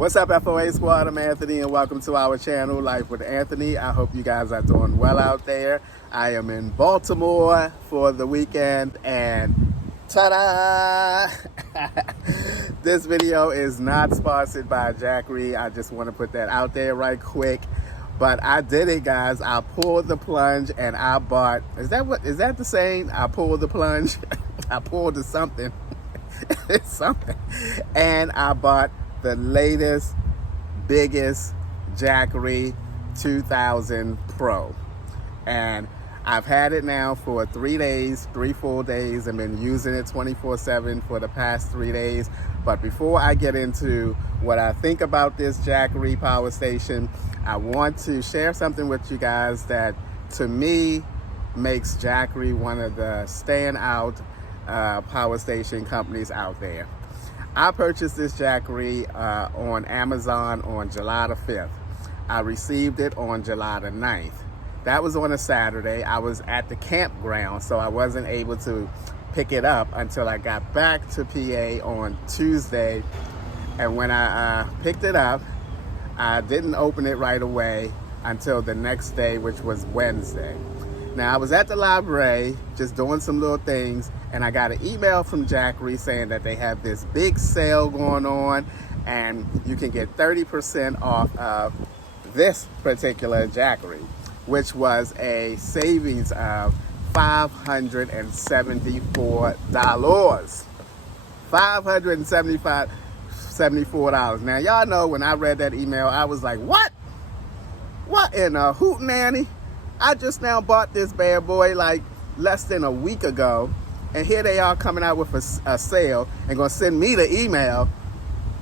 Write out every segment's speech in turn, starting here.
What's up, FOA Squad? I'm Anthony, and welcome to our channel, Life with Anthony. I hope you guys are doing well out there. I am in Baltimore for the weekend, and ta-da! This video is not sponsored by Jackery. I just want to put that out there right quick. But I did it, guys. I pulled the plunge, and I bought, is that the saying? I pulled the plunge? I pulled the something. It's something. And I bought the latest, biggest Jackery 2000 Pro. And I've had it now for 3 days, 3 full days. I've been using it 24/7 for the past 3 days. But before I get into what I think about this Jackery power station, I want to share something with you guys that, to me, makes Jackery one of the standout power station companies out there. I purchased this Jackery on Amazon on July the 5th. I received it on July the 9th. That was on a Saturday. I was at the campground, so I wasn't able to pick it up until I got back to PA on Tuesday. And when I picked it up, I didn't open it right away until the next day, which was Wednesday. Now, I was at the library just doing some little things, and I got an email from Jackery saying that they have this big sale going on, and you can get 30% off of this particular Jackery, which was a savings of $574. $574. Now, y'all know when I read that email, I was like, what? What in a hootenanny? I just now bought this bad boy like less than a week ago, and here they are coming out with a sale and gonna send me the email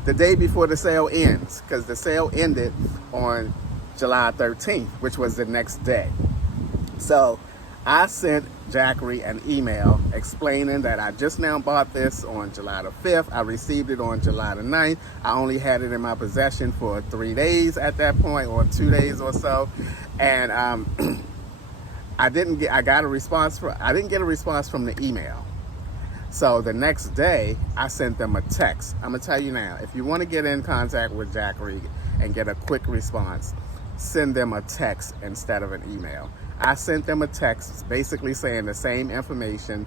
the day before the sale ends, because the sale ended on July 13th, which was the next day. So I sent Jackery an email explaining that I just now bought this on July the 5th. I received it on July the 9th. I only had it in my possession for 3 days at that point, or 2 days or so. And I didn't get a response from the email. So the next day, I sent them a text. I'm gonna tell you now, if you want to get in contact with Jackery and get a quick response, send them a text instead of an email. I sent them a text basically saying the same information,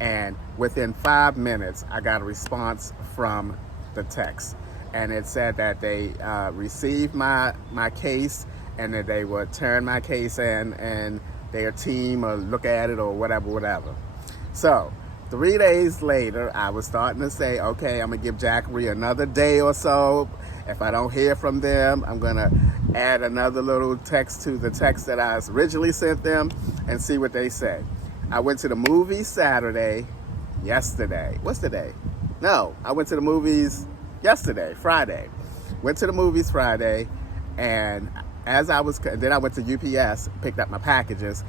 and within 5 minutes, I got a response from the text. And it said that they received my case, and that they would turn my case in, and their team or look at it or whatever. So 3 days later, I was starting to say, okay, I'm gonna give Jackery another day or so. If I don't hear from them, I'm gonna add another little text to the text that I originally sent them and see what they say. I went to the movies yesterday. What's the day? No, I went to the movies yesterday, Friday. Went to the movies Friday, and then I went to UPS, picked up my packages.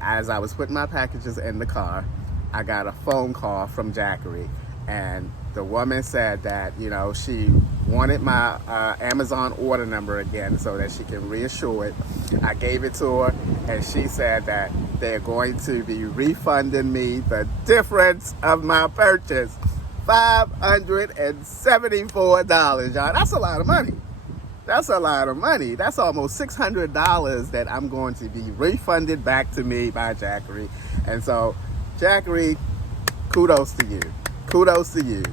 As I was putting my packages in the car, I got a phone call from Jackery, and the woman said that, she wanted my Amazon order number again so that she can reassure it. I gave it to her, and she said that they're going to be refunding me the difference of my purchase. $574, y'all. That's a lot of money. That's a lot of money. That's almost $600 that I'm going to be refunded back to me by Jackery. And so, Jackery, kudos to you. Kudos to you.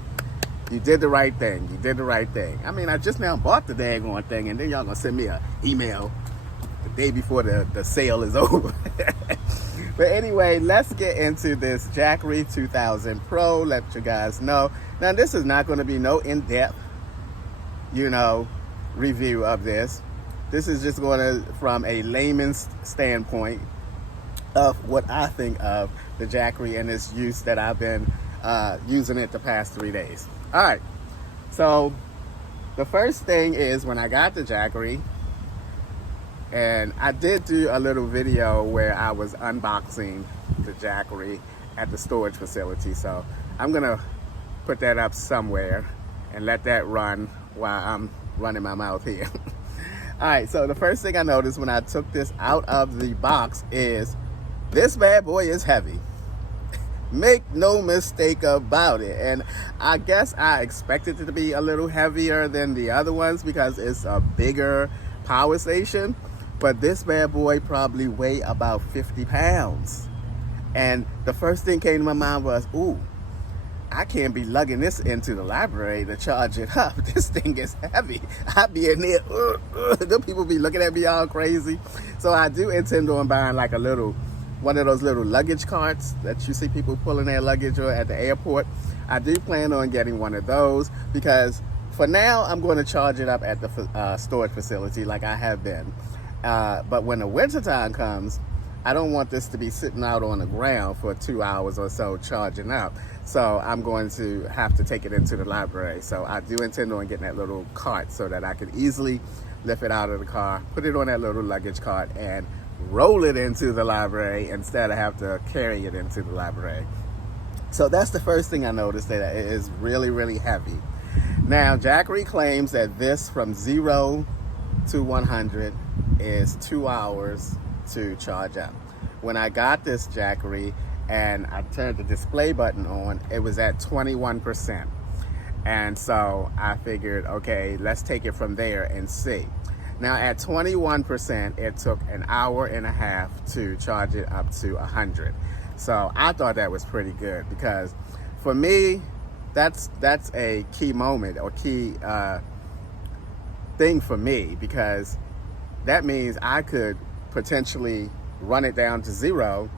You did the right thing. You did the right thing. I mean, I just now bought the daggone thing, and then y'all gonna send me an email the day before the sale is over. But anyway, let's get into this Jackery 2000 Pro. Let you guys know. Now, this is not going to be no in-depth, review of this. This is just going to, from a layman's standpoint, of what I think of the Jackery and its use that I've been using it the past 3 days. All right, so the first thing is when I got the Jackery, and I did do a little video where I was unboxing the Jackery at the storage facility, so I'm gonna put that up somewhere and let that run while I'm running my mouth here. All right, so the first thing I noticed when I took this out of the box is this bad boy is heavy. Make no mistake about it. And I guess I expected it to be a little heavier than the other ones because it's a bigger power station. But this bad boy probably weigh about 50 pounds. And the first thing came to my mind was, ooh, I can't be lugging this into the library to charge it up. This thing is heavy. I be in there, the people be looking at me all crazy. So I do intend on buying like one of those little luggage carts that you see people pulling their luggage at the airport. I do plan on getting one of those because for now I'm going to charge it up at the storage facility like I have been. But when the winter time comes, I don't want this to be sitting out on the ground for 2 hours or so charging up. So I'm going to have to take it into the library. So I do intend on getting that little cart so that I can easily lift it out of the car, put it on that little luggage cart, and roll it into the library instead of have to carry it into the library. So that's the first thing I noticed, that it is really, really heavy. Now, Jackery claims that this from 0 to 100 is 2 hours to charge up. When I got this Jackery and I turned the display button on, it was at 21%. And so I figured, okay, let's take it from there and see. Now at 21%, it took an hour and a half to charge it up to 100. So I thought that was pretty good because for me, that's a key moment or key thing for me, because that means I could potentially run it down to 0,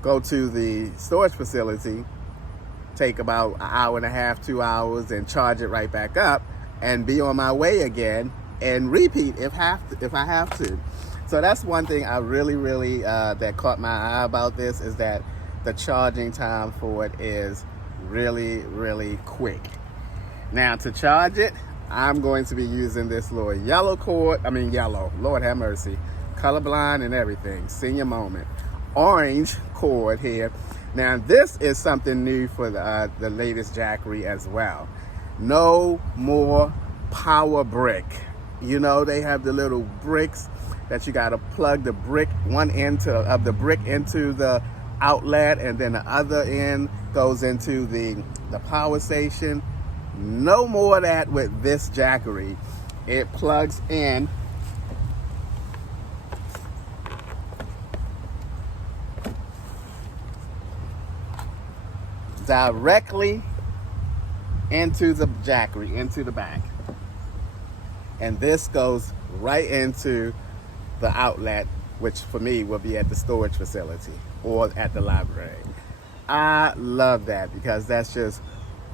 go to the storage facility, take about an hour and a half, 2 hours, and charge it right back up and be on my way again and repeat if I have to. So that's one thing I really that caught my eye about this, is that the charging time for it is really quick. Now to charge it, I'm going to be using this little yellow cord, Lord have mercy, colorblind and everything, senior moment, orange cord here. Now this is something new for the latest Jackery as well. No more power brick. You know, they have the little bricks that you got to plug the brick, one end of the brick into the outlet, and then the other end goes into the power station. No more of that with this Jackery. It plugs in directly into the Jackery, into the back. And this goes right into the outlet, which for me will be at the storage facility or at the library. I love that because that's just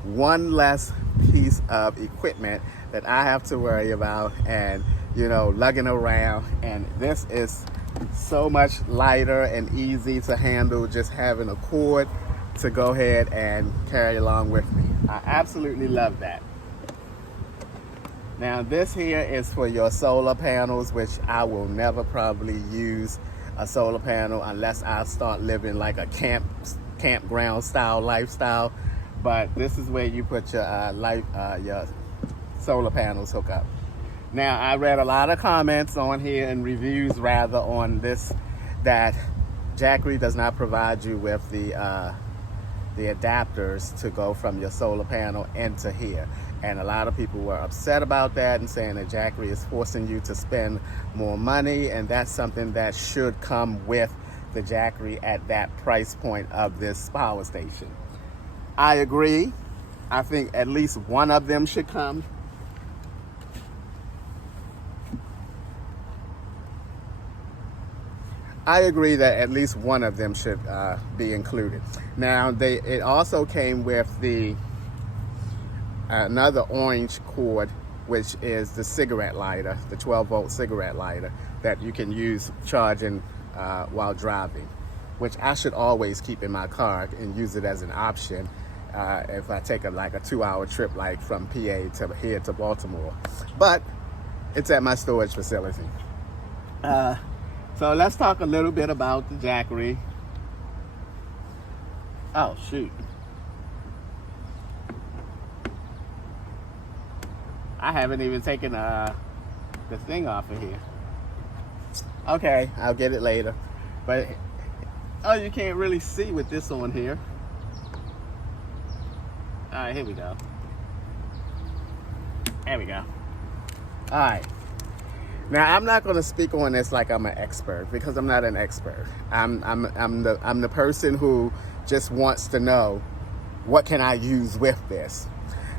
one less piece of equipment that I have to worry about and, lugging around. And this is so much lighter and easy to handle, just having a cord to go ahead and carry along with me. I absolutely love that. Now this here is for your solar panels, which I will never probably use a solar panel unless I start living like a campground style lifestyle. But this is where you put your your solar panels hook up. Now I read a lot of comments on here and reviews rather on this, that Jackery does not provide you with the adapters to go from your solar panel into here. And a lot of people were upset about that and saying that Jackery is forcing you to spend more money, and that's something that should come with the Jackery at that price point of this power station. I agree. I think at least one of them should come. I agree that at least one of them should be included. Now, it also came with another orange cord, which is the cigarette lighter, the 12-volt cigarette lighter that you can use charging while driving, which I should always keep in my car and use it as an option if I take a 2-hour trip, like from PA to here to Baltimore. But it's at my storage facility. So let's talk a little bit about the Jackery. Oh, shoot. I haven't even taken the thing off of here. Okay, I'll get it later. But Oh, you can't really see with this on here. All right, here we go. There we go. All right. Now, I'm not going to speak on this like I'm an expert, because I'm not an expert. I'm the person who just wants to know, what can I use with this?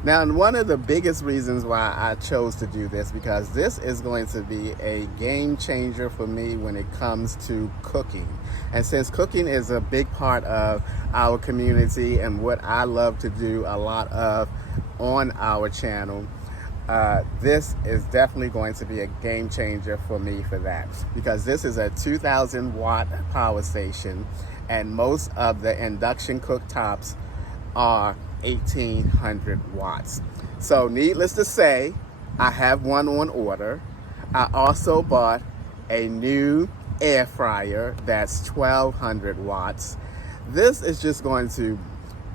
Now, one of the biggest reasons why I chose to do this, because this is going to be a game changer for me when it comes to cooking. And since cooking is a big part of our community and what I love to do a lot of on our channel, this is definitely going to be a game changer for me for that, because this is a 2,000 watt power station, and most of the induction cooktops are 1,800 watts. So needless to say, I have one on order. I also bought a new air fryer that's 1,200 watts. This is just going to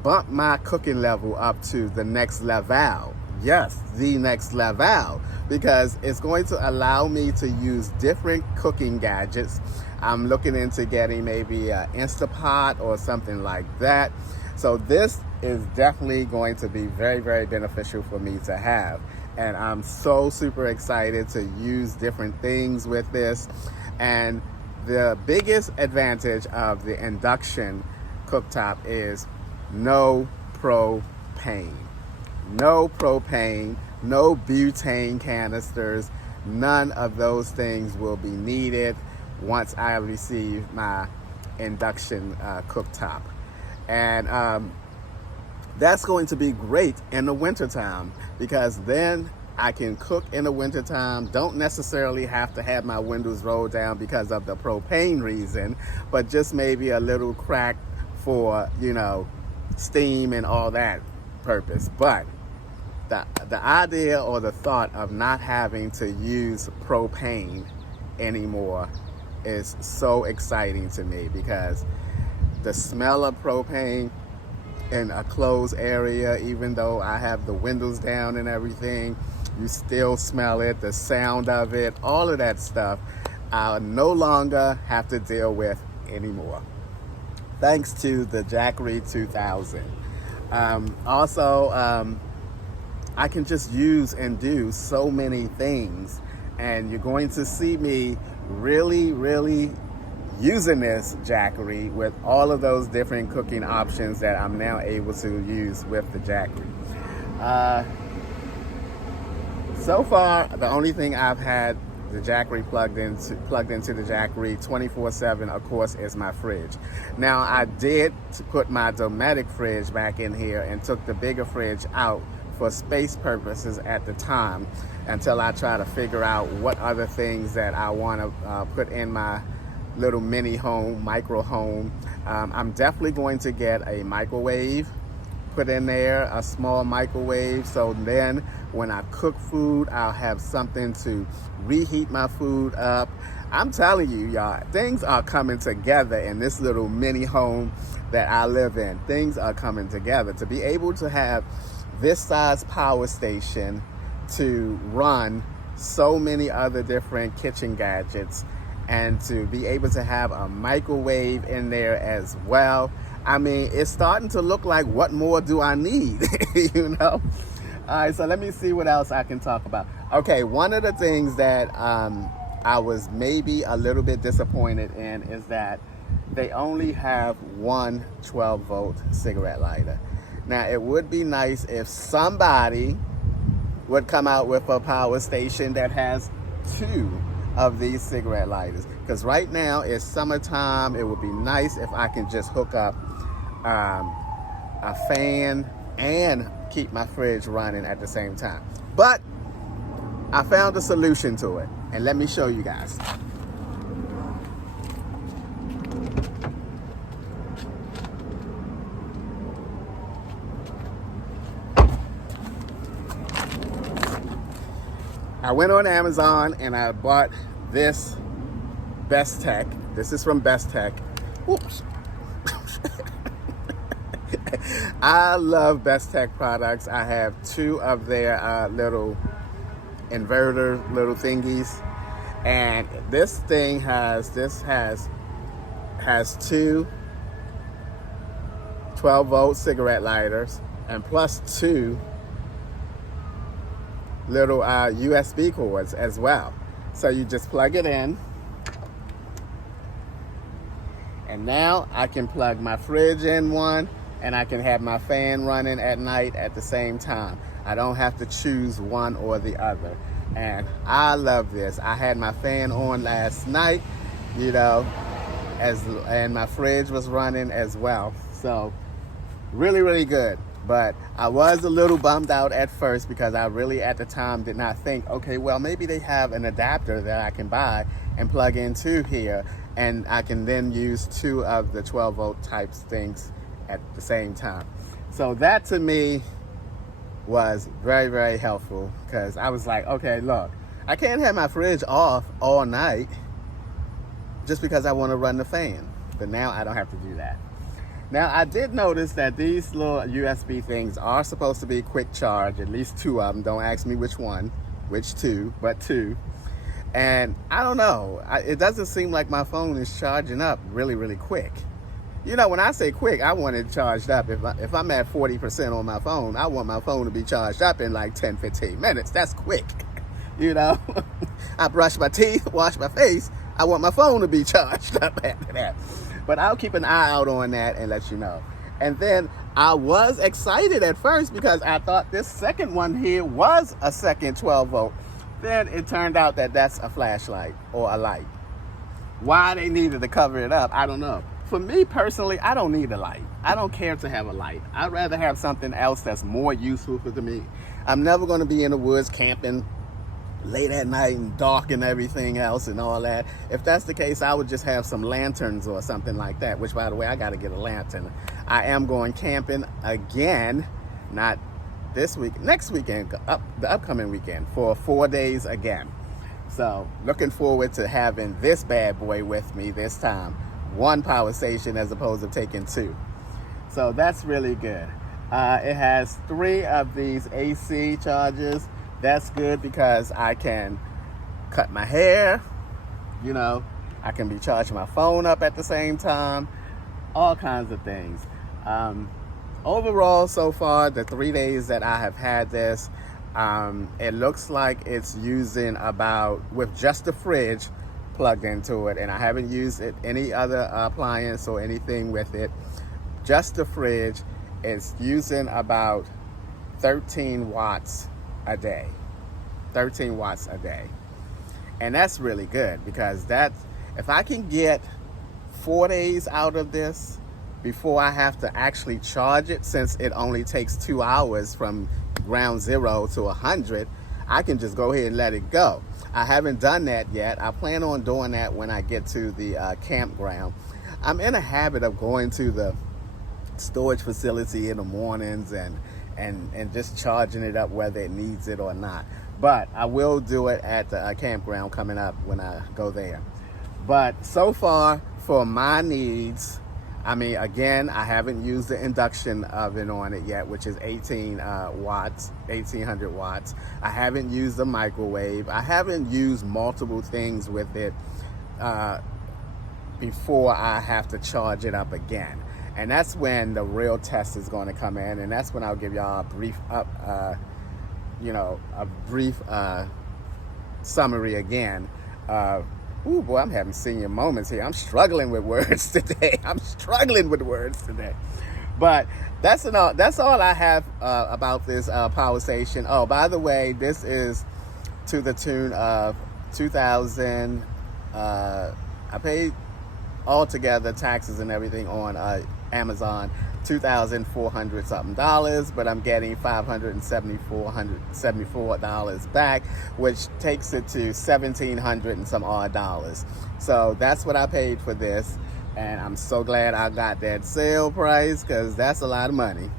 bump my cooking level up to the next level. Yes, the next level, because it's going to allow me to use different cooking gadgets. I'm looking into getting maybe an Instapot or something like that. So this is definitely going to be very, very beneficial for me to have. And I'm so super excited to use different things with this. And the biggest advantage of the induction cooktop is no propane. No propane, no butane canisters, none of those things will be needed once I receive my induction cooktop. And that's going to be great in the wintertime, because then I can cook in the wintertime, don't necessarily have to have my windows rolled down because of the propane reason, but just maybe a little crack for, you know, steam and all that purpose. But the idea or the thought of not having to use propane anymore is so exciting to me, because the smell of propane in a closed area, even though I have the windows down and everything, you still smell it, the sound of it, all of that stuff, I'll no longer have to deal with anymore, thanks to the Jackery 2000. I can just use and do so many things, and you're going to see me really using this Jackery with all of those different cooking options that I'm now able to use with the Jackery. So far, the only thing I've had the Jackery plugged into the Jackery 24/7, of course, is my fridge. Now, I did put my Dometic fridge back in here and took the bigger fridge out for space purposes at the time, until I try to figure out what other things that I want to put in my little mini home, micro home. I'm definitely going to get a microwave put in there, a small microwave, so then when I cook food, I'll have something to reheat my food up. I'm telling you, y'all, things are coming together in this little mini home that I live in. Things are coming together to be able to have this size power station to run so many other different kitchen gadgets, and to be able to have a microwave in there as well. I mean, it's starting to look like, what more do I need? You know? All right, so let me see what else I can talk about. Okay, one of the things that I was maybe a little bit disappointed in is that they only have one 12-volt cigarette lighter. Now, it would be nice if somebody would come out with a power station that has two of these cigarette lighters, because right now it's summertime. It would be nice if I can just hook up a fan and keep my fridge running at the same time. But I found a solution to it, and let me show you guys. I went on Amazon and I bought this Best Tech. This is from Best Tech. Oops. I love Best Tech products. I have two of their little inverter little thingies, and this has has two 12-volt cigarette lighters and plus two little USB cords as well. So you just plug it in, and now I can plug my fridge in one, and I can have my fan running at night at the same time. I don't have to choose one or the other, and I love this. I had my fan on last night, you know, and my fridge was running as well. So really, really good. But I was a little bummed out at first because I really at the time did not think, okay, well, maybe they have an adapter that I can buy and plug into here, and I can then use two of the 12-volt types things at the same time. So that to me was very, very helpful, because I was like, okay, look, I can't have my fridge off all night just because I want to run the fan. But now I don't have to do that. Now, I did notice that these little USB things are supposed to be quick charge, at least two of them. Don't ask me which one, which two, but two. And I don't know, it doesn't seem like my phone is charging up really, really quick. You know, when I say quick, I want it charged up. If I'm at 40% on my phone, I want my phone to be charged up in like 10, 15 minutes. That's quick, you know. I brush my teeth, wash my face. I want my phone to be charged up after that. But I'll keep an eye out on that and let you know. And then I was excited at first because I thought this second one here was a second 12-volt. Then it turned out that that's a flashlight or a light. Why they needed to cover it up, I don't know. For me personally, I don't need a light. I don't care to have a light. I'd rather have something else that's more useful to me. I'm never going to be in the woods camping late at night and dark and everything else and all that. If that's the case, I would just have some lanterns or something like that, which, by the way, I got to get a lantern. I am going camping again, not this week, next weekend, the upcoming weekend, for 4 days again. So looking forward to having this bad boy with me this time. One power station as opposed to taking two. So that's really good. It has 3 of these AC chargers. That's good because I can cut my hair, you know, I can be charging my phone up at the same time, all kinds of things. Overall, so far, the 3 days that I have had this, it looks like it's using about, with just the fridge plugged into it, and I haven't used any other appliance or anything with it, just the fridge, it's using about 13 watts a day. 13 watts a day. And that's really good, because that's, if I can get 4 days out of this before I have to actually charge it, since it only takes 2 hours from ground zero to 100, I can just go ahead and let it go. I haven't done that yet. I plan on doing that when I get to the campground. I'm in a habit of going to the storage facility in the mornings and just charging it up whether it needs it or not. But I will do it at the campground coming up when I go there. But so far, for my needs, I mean, again, I haven't used the induction oven on it yet, which is 1800 watts. I haven't used the microwave. I haven't used multiple things with it before I have to charge it up again. And that's when the real test is going to come in, and that's when I'll give y'all a brief summary again. Ooh, boy, I'm having senior moments here. I'm struggling with words today. But that's all I have about this power station. Oh, by the way, this is to the tune of $2,000. I paid altogether taxes and everything on Amazon, $2,400 something, but I'm getting $574 back, which takes it to $1,700 and some odd dollars. So that's what I paid for this, and I'm so glad I got that sale price, because that's a lot of money.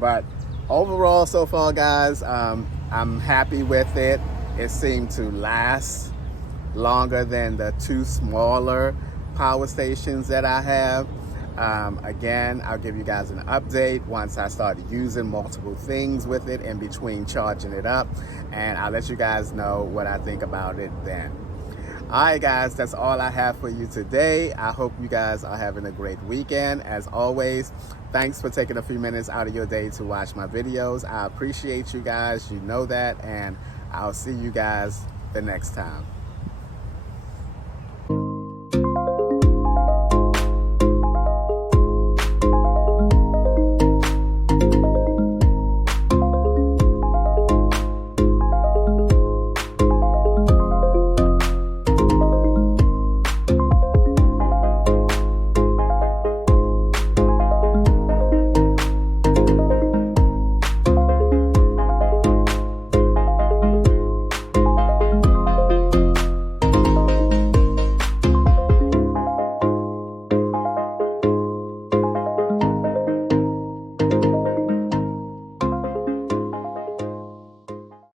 But overall, so far, guys, I'm happy with it. It seemed to last longer than the 2 smaller power stations that I have. Again, I'll give you guys an update once I start using multiple things with it in between charging it up, and I'll let you guys know what I think about it then. All right, guys, that's all I have for you today. I hope you guys are having a great weekend. As always, thanks for taking a few minutes out of your day to watch my videos. I appreciate you guys. You know that, and I'll see you guys the next time.